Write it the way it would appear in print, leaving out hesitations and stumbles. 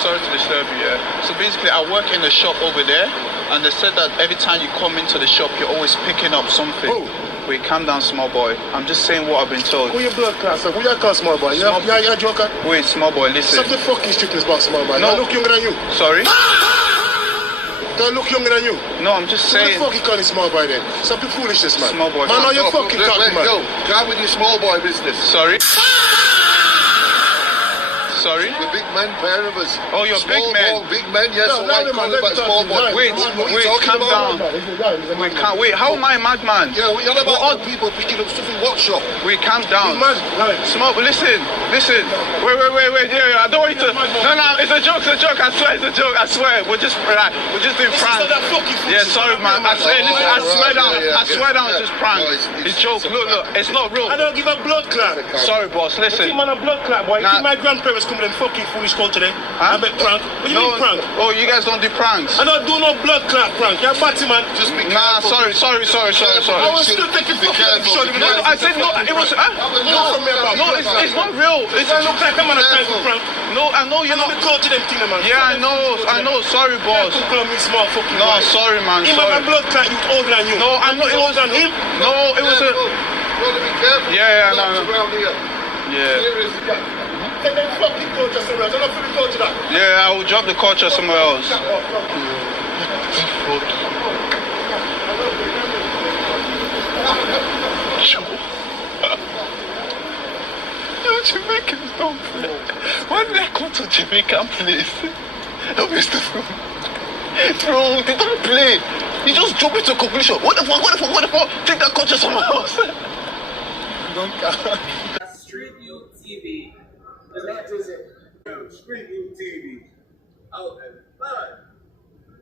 sorry to disturb you, yeah. So basically, I work in the shop over there, and they said that every time you come into the shop, you're always picking up something. Who? Wait, calm down, small boy. I'm just saying what I've been told. Who your blood class? Who you call small boy? You're a joker? Wait, small boy, listen. Stop the fucking strictness about small boy. No. I look younger than you. Sorry? Do I look younger than you? No, I'm just saying. What the fuck you calling small boy then? Stop your foolishness, man. Small boy. Man, now you're fucking talking, man. Yo, get with your small boy business. Sorry? Sorry? We're big men, pair of us. Oh, you're big men. Big men, yes. No, So why call about small boy? Wait, calm down. Wait, how am I a madman? Yeah, you're about people picking up stuff in what shop? Wait, calm down. Small, listen. Wait. Yeah, I don't want you to. No, it's a joke. I swear, it's a joke. I swear. We're just doing prank. Yeah, sorry, man. I swear down. It's just prank. It's joke. Look. It's not real. I don't give a blood clot. Sorry, boss. Listen. You man a blood clot, boy. Nah. My grandparents come to them fucking foolish call today. I bet prank. What do you mean prank? Oh, you guys don't do pranks. I don't do no blood clot prank. You're batty, man. Just be Nah, sorry. I was still taking fucking shot. No, I said no. It was. No, it's not real. It look like I'm on a time for prank. No, I know you're not. Call to them thing, man. Yeah, I know. Sorry, boss. Call me small fucking. No, sorry, man. Him have a blood clot. You older than you. No, I'm not. Older than him. No, it was a. Be careful. Yeah, no. Yeah. Take them fucking culture somewhere else. I'm not feeling culture that. Yeah, I will drop the culture somewhere else. Jamaicans don't play. Why did I come to Jamaican place? Don't be stupid. Bro, they don't play. You just jump into a conclusion. What the fuck? Take that culture somewhere else. Don't care. Street Youth TV. Street Youth TV.